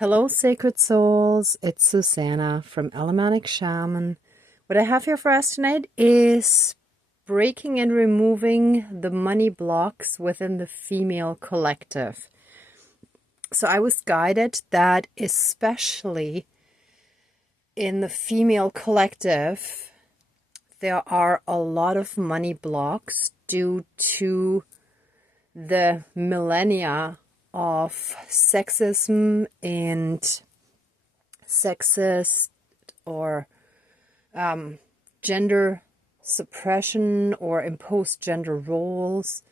Hello, sacred souls. It's Susanna from alemannic.shaman. What I have here for us tonight is breaking and removing the money blocks within the female collective. So I was guided that especially in the female collective, there are a lot of money blocks due to the millennia of sexism and sexist or gender suppression or imposed gender roles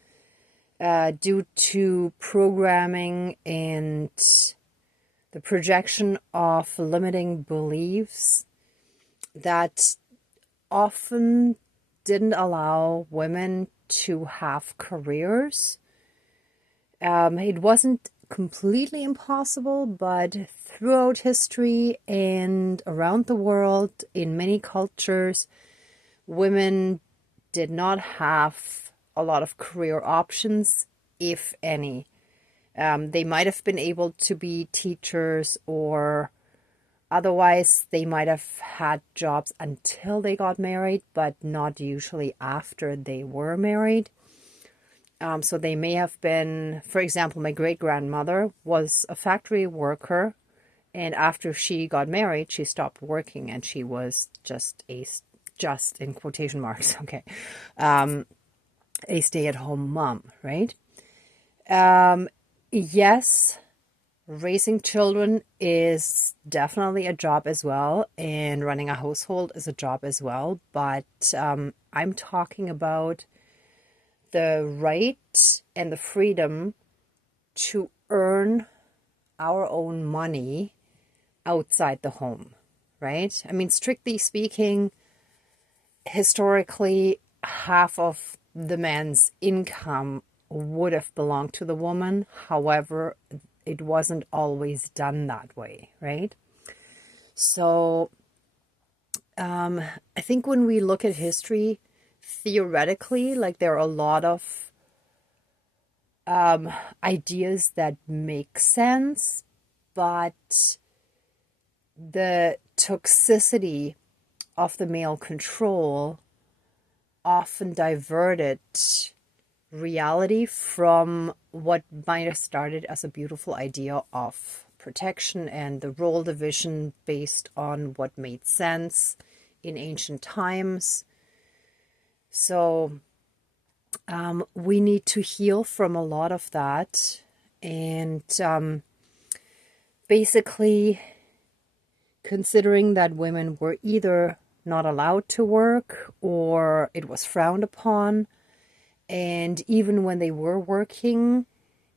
due to programming and the projection of limiting beliefs that often didn't allow women to have careers. It wasn't completely impossible, but throughout history and around the world, in many cultures, women did not have a lot of career options, if any. They might have been able to be teachers, or otherwise they might have had jobs until they got married, but not usually after they were married. So they may have been, for example, my great-grandmother was a factory worker, and after she got married, she stopped working, and she was just in quotation marks, okay, a stay-at-home mom, right? Yes, raising children is definitely a job as well, and running a household is a job as well, but I'm talking about the right and the freedom to earn our own money outside the home, right? I mean, strictly speaking, historically, half of the man's income would have belonged to the woman. However, it wasn't always done that way, right? So I think when we look at history, theoretically, like there are a lot of ideas that make sense, but the toxicity of the male control often diverted reality from what might have started as a beautiful idea of protection and the role division based on what made sense in ancient times. So we need to heal from a lot of that, and basically considering that women were either not allowed to work or it was frowned upon, and even when they were working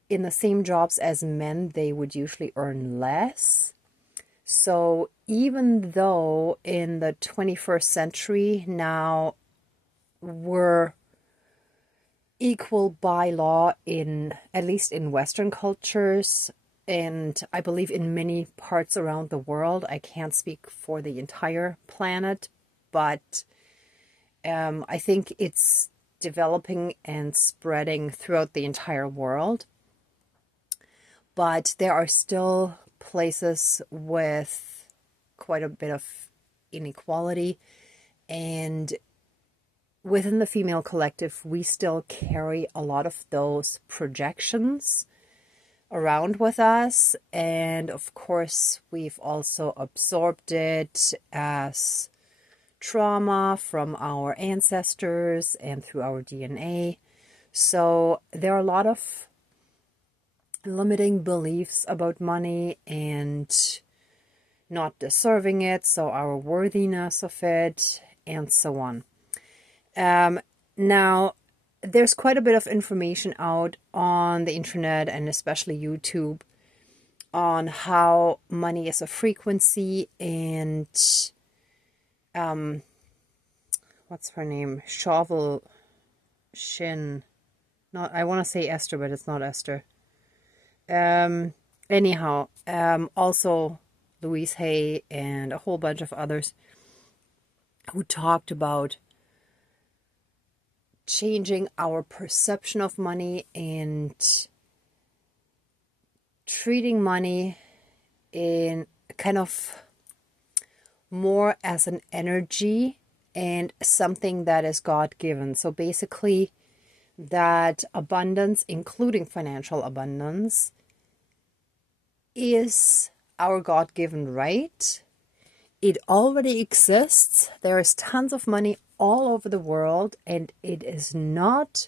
in the same jobs as men, they would usually earn less. So even though in the 21st century now we're equal by law in, at least in Western cultures, and I believe in many parts around the world. I can't speak for the entire planet, but I think it's developing and spreading throughout the entire world. But there are still places with quite a bit of inequality, and within the female collective, we still carry a lot of those projections around with us. And of course, we've also absorbed it as trauma from our ancestors and through our DNA. So there are a lot of limiting beliefs about money and not deserving it, so our worthiness of it, and so on. Now, there's quite a bit of information out on the internet and especially YouTube on how money is a frequency, and what's her name? Shovel Shin. Not, I want to say Esther, but it's not Esther. Anyhow, also Louise Hay and a whole bunch of others who talked about changing our perception of money and treating money in kind of more as an energy and something that is God-given. So basically that abundance, including financial abundance, is our God-given right. It already exists. There is tons of money all over the world, and it is not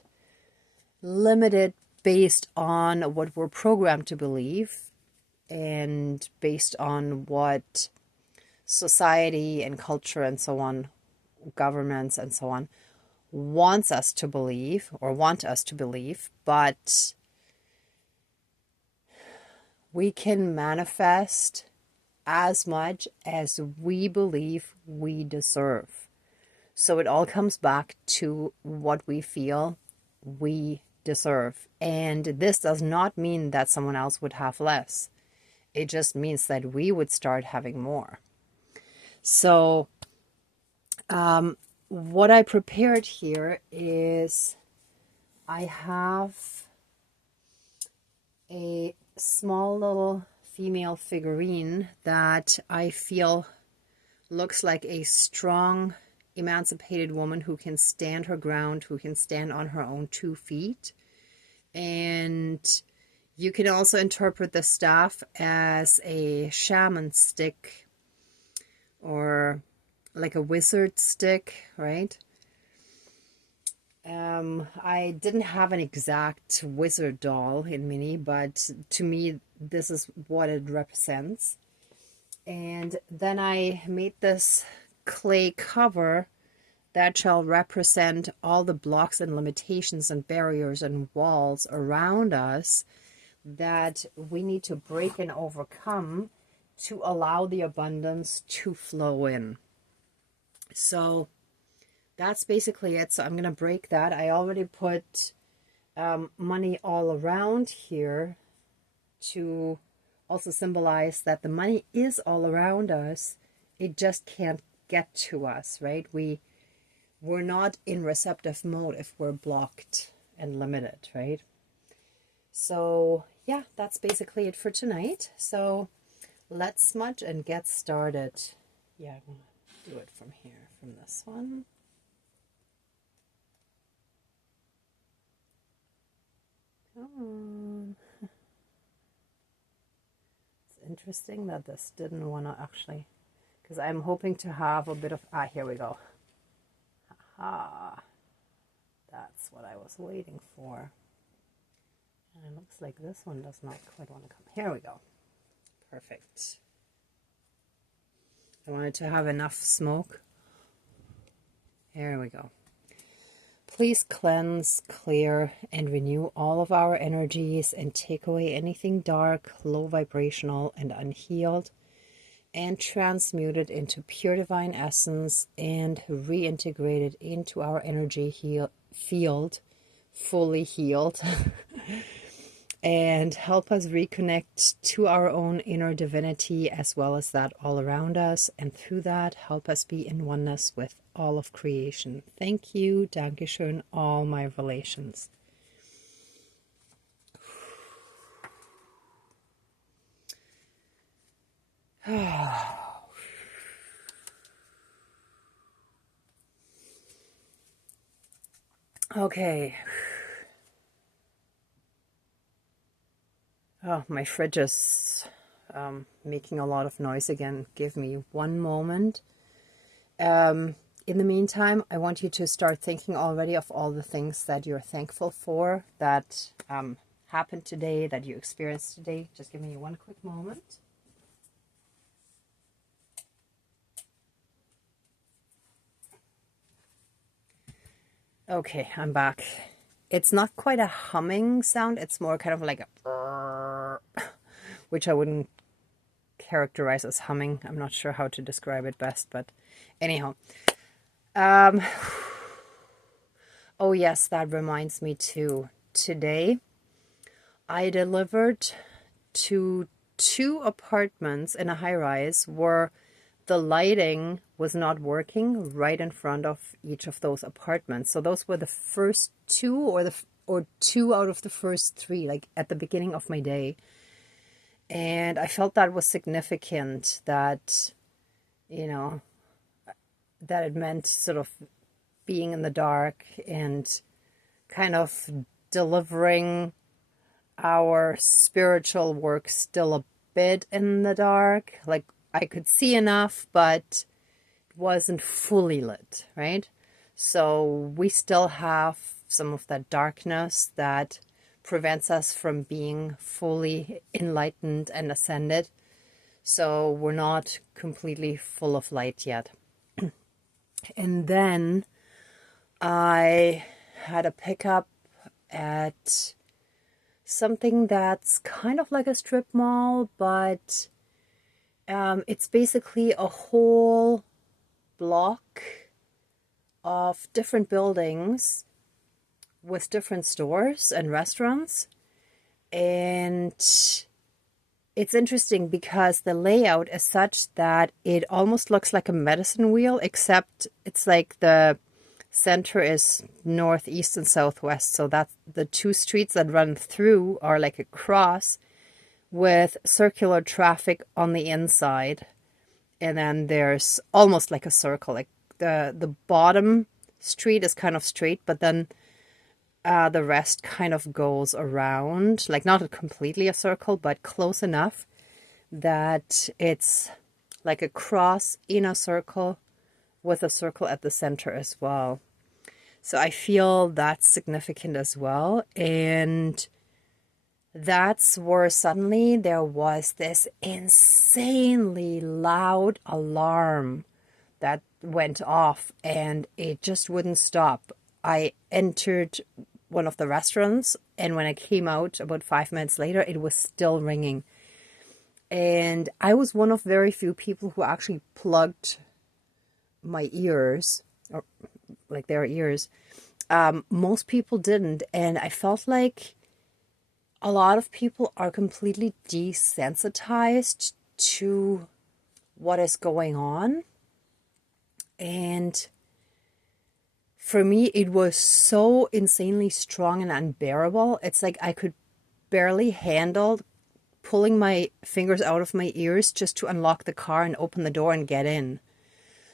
limited based on what we're programmed to believe and based on what society and culture and so on, governments and so on, wants us to believe or want us to believe, but we can manifest as much as we believe we deserve. So it all comes back to what we feel we deserve. And this does not mean that someone else would have less. It just means that we would start having more. So what I prepared here is I have a small little female figurine that I feel looks like a strong, emancipated woman who can stand her ground, who can stand on her own 2 feet. And you can also interpret the staff as a shaman stick or like a wizard stick, right? I didn't have an exact wizard doll in mini, but to me, this is what it represents. And then I made this clay cover that shall represent all the blocks and limitations and barriers and walls around us that we need to break and overcome to allow the abundance to flow in. So that's basically it. So I'm going to break that. I already put money all around here to also symbolize that the money is all around us. It just can't get to us, right? We're not in receptive mode if we're blocked and limited, right? So yeah, that's basically it for tonight. So let's smudge and get started. Yeah, I'm going to do it from here, from this one. Come on. It's interesting that this didn't want to actually, because I'm hoping to have a bit of, here we go. That's what I was waiting for. And it looks like this one does not quite want to come. Here we go. Perfect. I wanted to have enough smoke. Here we go. Please cleanse, clear, and renew all of our energies and take away anything dark, low vibrational, and unhealed, and transmute it into pure divine essence and reintegrate it into our energy field, fully healed, and help us reconnect to our own inner divinity as well as that all around us, and through that help us be in oneness with all of creation. Thank you, Dankeschön, all my relations. Okay. Oh, my fridge is making a lot of noise again. Give me one moment. In the meantime, I want you to start thinking already of all the things that you're thankful for that happened today, that you experienced today. Just give me one quick moment. Okay, I'm back. It's not quite a humming sound. It's more kind of like a which I wouldn't characterize as humming. I'm not sure how to describe it best, but anyhow. Oh yes, that reminds me too. Today, I delivered to 2 apartments in a high-rise where the lighting was not working right in front of each of those apartments. So those were the first 2 or 2 out of the first 3, like at the beginning of my day. And I felt that was significant, that, you know, that it meant sort of being in the dark and kind of delivering our spiritual work still a bit in the dark. Like, I could see enough, but it wasn't fully lit, right? So we still have some of that darkness that prevents us from being fully enlightened and ascended. So we're not completely full of light yet. And then I had a pickup at something that's kind of like a strip mall, but it's basically a whole block of different buildings with different stores and restaurants. And it's interesting because the layout is such that it almost looks like a medicine wheel, except it's like the center is northeast and southwest. So that's the two streets that run through are like a cross with circular traffic on the inside. And then there's almost like a circle, like the bottom street is kind of straight, but then the rest kind of goes around, like not completely a circle, but close enough that it's like a cross in a circle with a circle at the center as well. So I feel that's significant as well. And that's where suddenly there was this insanely loud alarm that went off, and it just wouldn't stop. I entered one of the restaurants, and when I came out about 5 minutes later, it was still ringing. And I was one of very few people who actually plugged my ears, or like their ears. Most people didn't, and I felt like a lot of people are completely desensitized to what is going on. And for me, it was so insanely strong and unbearable. It's like I could barely handle pulling my fingers out of my ears just to unlock the car and open the door and get in.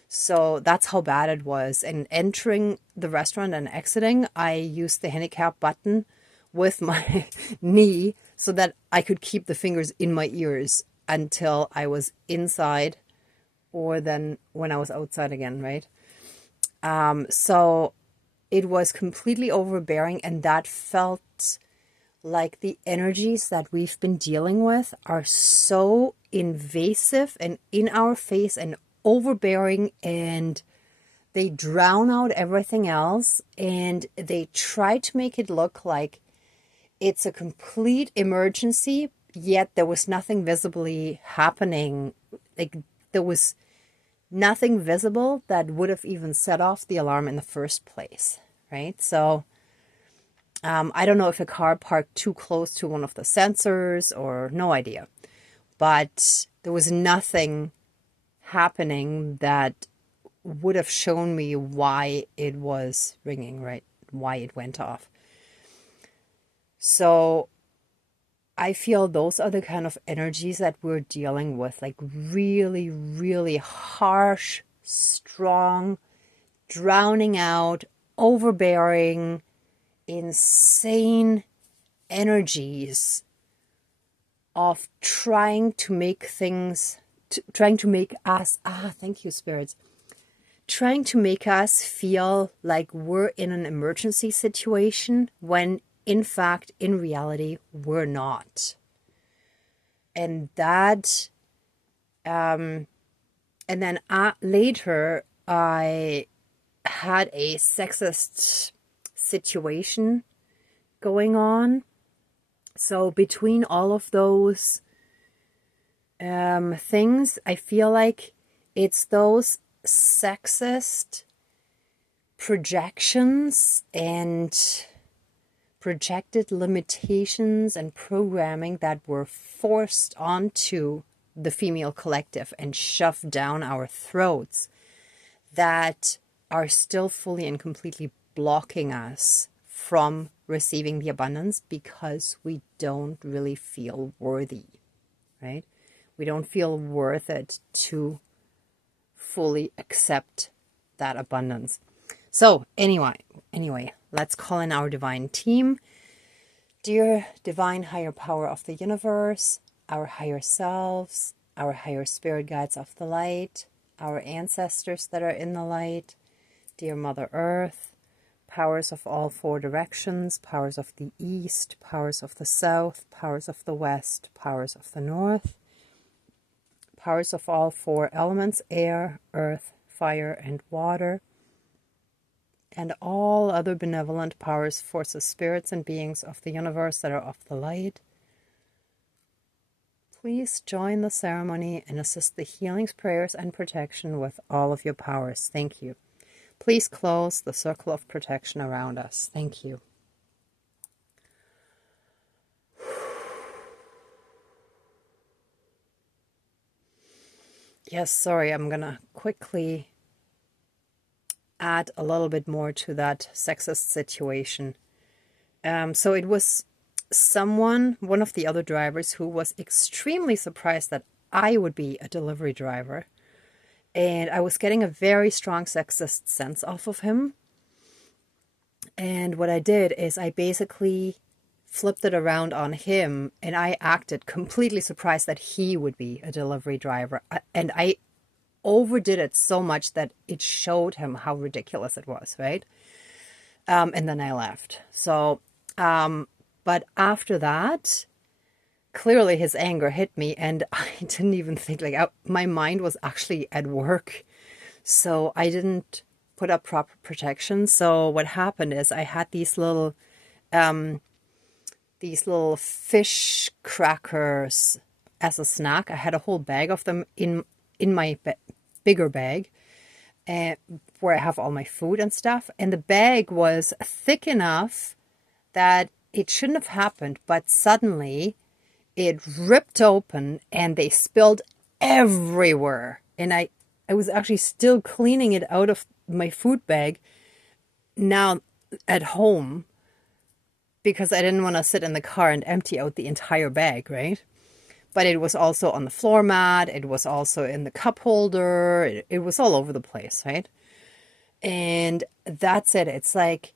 So that's how bad it was. And entering the restaurant and exiting, I used the handicap button with my knee so that I could keep the fingers in my ears until I was inside, or then when I was outside again, right? So it was completely overbearing, and that felt like the energies that we've been dealing with are so invasive and in our face and overbearing, and they drown out everything else, and they try to make it look like it's a complete emergency, yet there was nothing visibly happening. Like, there was nothing visible that would have even set off the alarm in the first place, right? So I don't know if a car parked too close to one of the sensors, or no idea. But there was nothing happening that would have shown me why it was ringing, right? Why it went off. So I feel those are the kind of energies that we're dealing with, like really, really harsh, strong, drowning out, overbearing, insane energies of trying to make things, trying to make us, thank you, spirits, trying to make us feel like we're in an emergency situation when in fact, in reality, we're not. And that, and then later, I had a sexist situation going on. So between all of those things, I feel like it's those sexist projections and projected limitations and programming that were forced onto the female collective and shoved down our throats that are still fully and completely blocking us from receiving the abundance because we don't really feel worthy. right? We don't feel worth it to fully accept that abundance. So anyway, let's call in our divine team. Dear divine higher power of the universe, our higher selves, our higher spirit guides of the light, our ancestors that are in the light, dear Mother Earth, powers of all four directions, powers of the east, powers of the south, powers of the west, powers of the north, powers of all four elements, air, earth, fire, and water, and all other benevolent powers, forces, spirits, and beings of the universe that are of the light. Please join the ceremony and assist the healings, prayers, and protection with all of your powers. Thank you. Please close the circle of protection around us. Thank you. Yes, sorry, I'm going to quickly add a little bit more to that sexist situation. So it was one of the other drivers who was extremely surprised that I would be a delivery driver. And I was getting a very strong sexist sense off of him. And what I did is I basically flipped it around on him, and I acted completely surprised that he would be a delivery driver. And I overdid it so much that it showed him how ridiculous it was, right? And then I left. So, but after that, clearly his anger hit me, and I didn't even think, my mind was actually at work. So I didn't put up proper protection. So what happened is I had these little fish crackers as a snack. I had a whole bag of them in my bigger bag, where I have all my food and stuff. And the bag was thick enough that it shouldn't have happened, but suddenly it ripped open and they spilled everywhere. And I was actually still cleaning it out of my food bag now at home, because I didn't want to sit in the car and empty out the entire bag, right? But it was also on the floor mat. It was also in the cup holder. It was all over the place, right? And that's it. It's like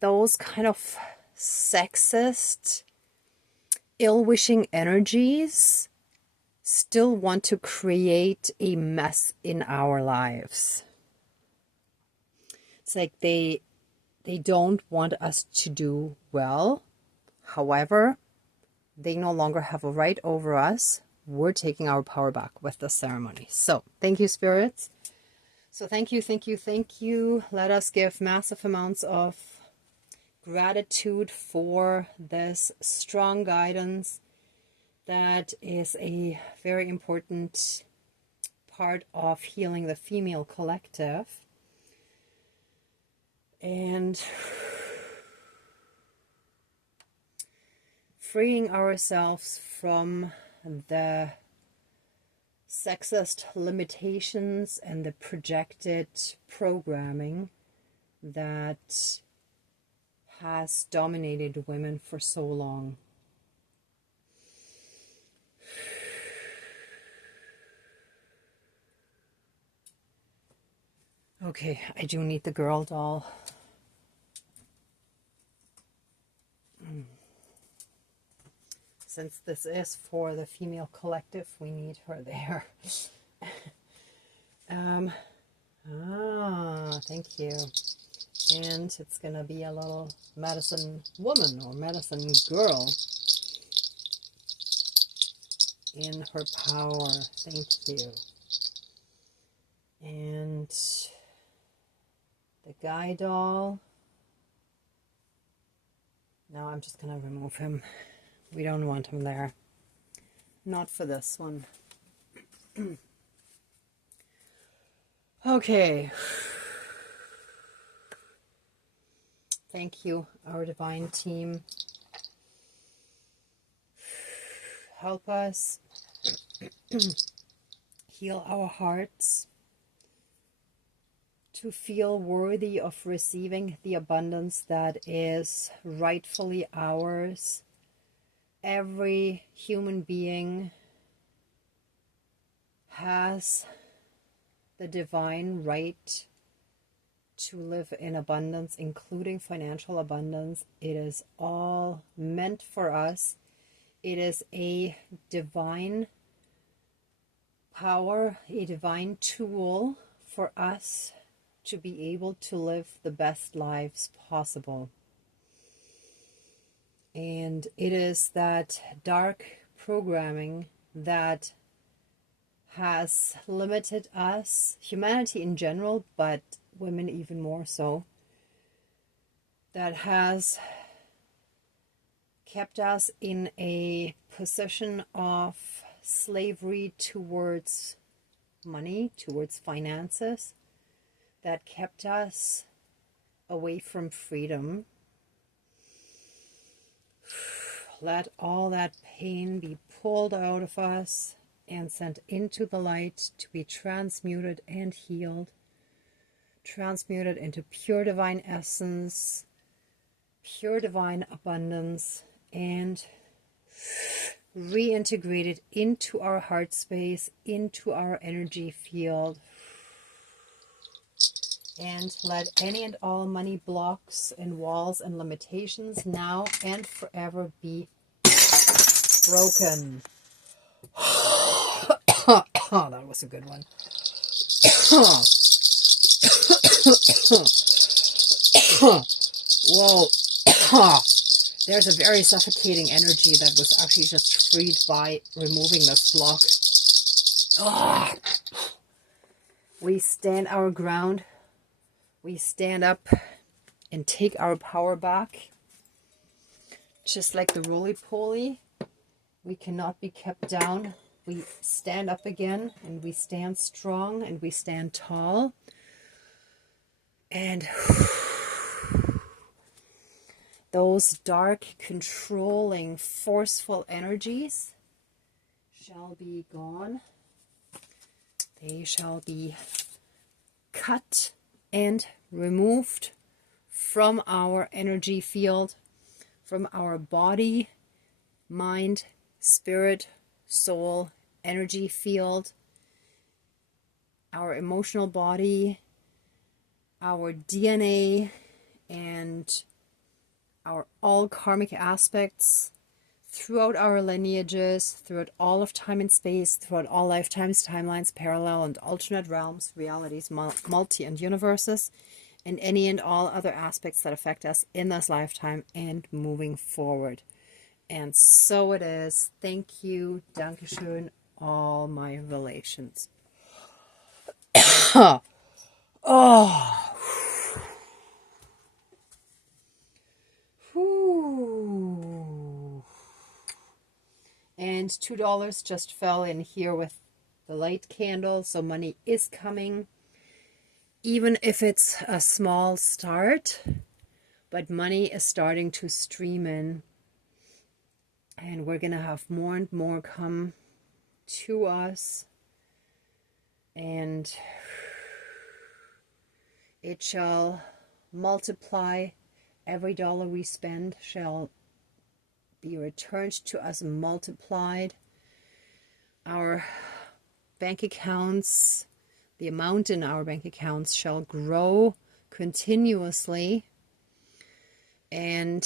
those kind of sexist, ill-wishing energies still want to create a mess in our lives. It's like they don't want us to do well. However, they no longer have a right over us. We're taking our power back with the ceremony. So thank you, spirits. So thank you. Let us give massive amounts of gratitude for this strong guidance that is a very important part of healing the female collective. And freeing ourselves from the sexist limitations and the projected programming that has dominated women for so long. Okay, I do need the girl doll. Since this is for the female collective, we need her there. Thank you. And it's going to be a little medicine woman or medicine girl in her power. Thank you. And the guy doll. No, I'm just going to remove him. We don't want him there. Not for this one. Okay. Thank you, our divine team. Help us heal our hearts to feel worthy of receiving the abundance that is rightfully ours. Every human being has the divine right to live in abundance, including financial abundance. It is all meant for us. It is a divine power, a divine tool for us to be able to live the best lives possible. And it is that dark programming that has limited us, humanity in general, but women even more so, that has kept us in a position of slavery towards money, towards finances, that kept us away from freedom. Let all that pain be pulled out of us and sent into the light to be transmuted and healed, transmuted into pure divine essence, pure divine abundance, and reintegrated into our heart space, into our energy field. And let any and all money blocks and walls and limitations now and forever be broken. Oh, that was a good one. Whoa. There's a very suffocating energy that was actually just freed by removing this block. We stand our ground. We stand up and take our power back. Just like the roly-poly, we cannot be kept down. We stand up again, and we stand strong, and we stand tall. And those dark, controlling, forceful energies shall be gone. They shall be cut and removed from our energy field, from our body, mind, spirit, soul, energy field, our emotional body, our DNA, and our all karmic aspects throughout our lineages, throughout all of time and space, throughout all lifetimes, timelines, parallel and alternate realms, realities, multi and universes, and any and all other aspects that affect us in this lifetime and moving forward. And so it is. Thank you. Dankeschön, all my relations. Oh. Whew. And $2 just fell in here with the light candle, so money is coming, even if it's a small start, but money is starting to stream in, and we're gonna have more and more come to us, and it shall multiply. Every dollar we spend shall be returned to us multiplied. Our bank accounts, the amount in our bank accounts shall grow continuously, and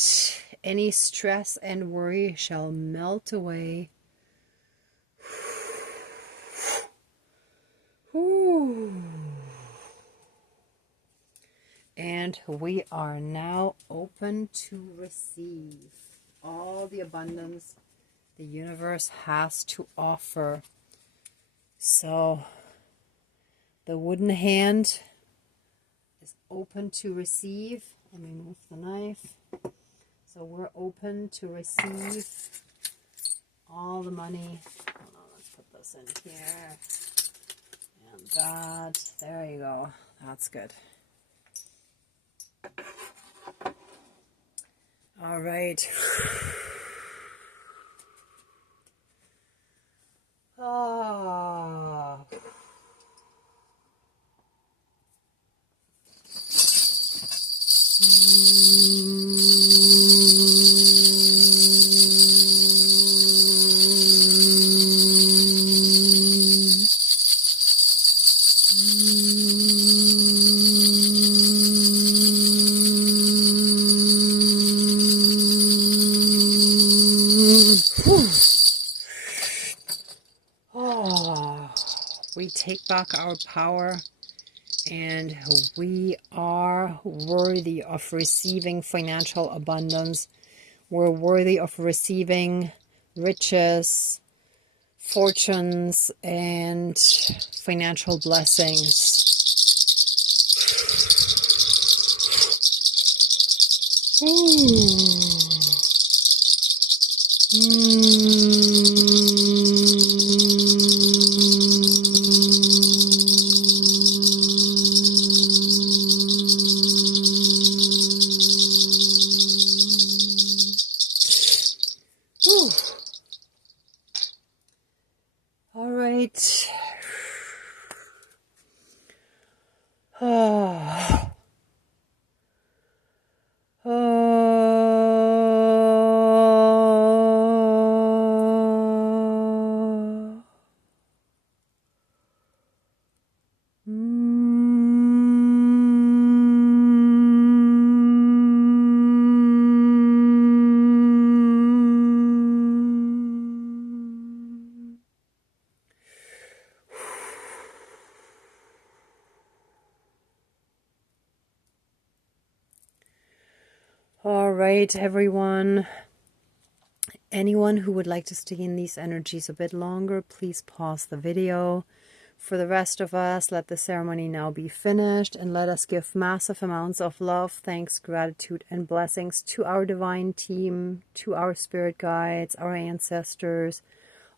any stress and worry shall melt away. And we are now open to receive all the abundance the universe has to offer. So the wooden hand is open to receive. Let me move the knife. So we're open to receive all the money. Hold on, let's put this in here. And that, there you go. That's good. All right. Ah. We take back our power, and we are worthy of receiving financial abundance. We're worthy of receiving riches, fortunes, and financial blessings. All right. All right, everyone. Anyone who would like to stay in these energies a bit longer, please pause the video. For the rest of us, let the ceremony now be finished, and let us give massive amounts of love, thanks, gratitude, and blessings to our divine team, to our spirit guides, our ancestors,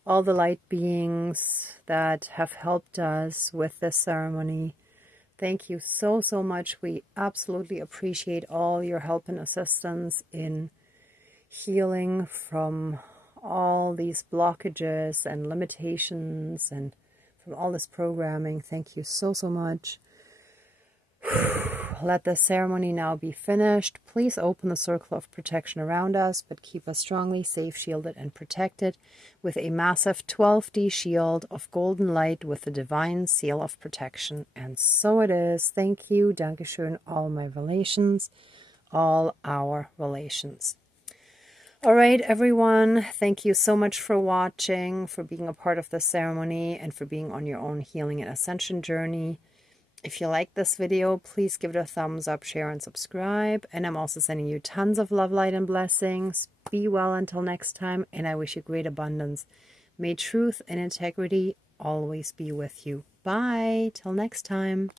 all the light beings that have helped us with this ceremony. Thank you so, so much. We absolutely appreciate all your help and assistance in healing from all these blockages and limitations and from all this programming. Thank you so, so much. Let the ceremony now be finished. Please open the circle of protection around us, but keep us strongly safe, shielded, and protected with a massive 12D shield of golden light with the divine seal of protection. And so it is. Thank you. Dankeschön, all my relations, all our relations. All right, everyone. Thank you so much for watching, for being a part of the ceremony, and for being on your own healing and ascension journey. If you like this video, please give it a thumbs up, share, and subscribe. And I'm also sending you tons of love, light, and blessings. Be well until next time, and I wish you great abundance. May truth and integrity always be with you. Bye. Till next time.